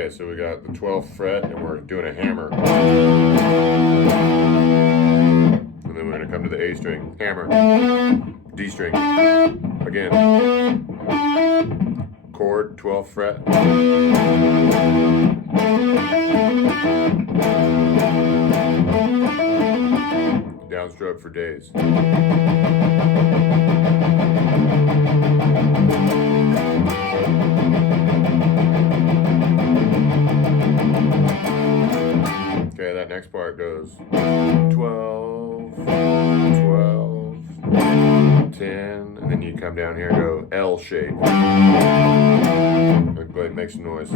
Okay, so we got the 12th fret and we're doing a hammer. And then we're going to come to the A string, hammer, D string, again, chord, 12th fret, downstroke for days. Okay, that next part goes 12, 12, 10, and then you come down here and go L shape. Go ahead and make some noise.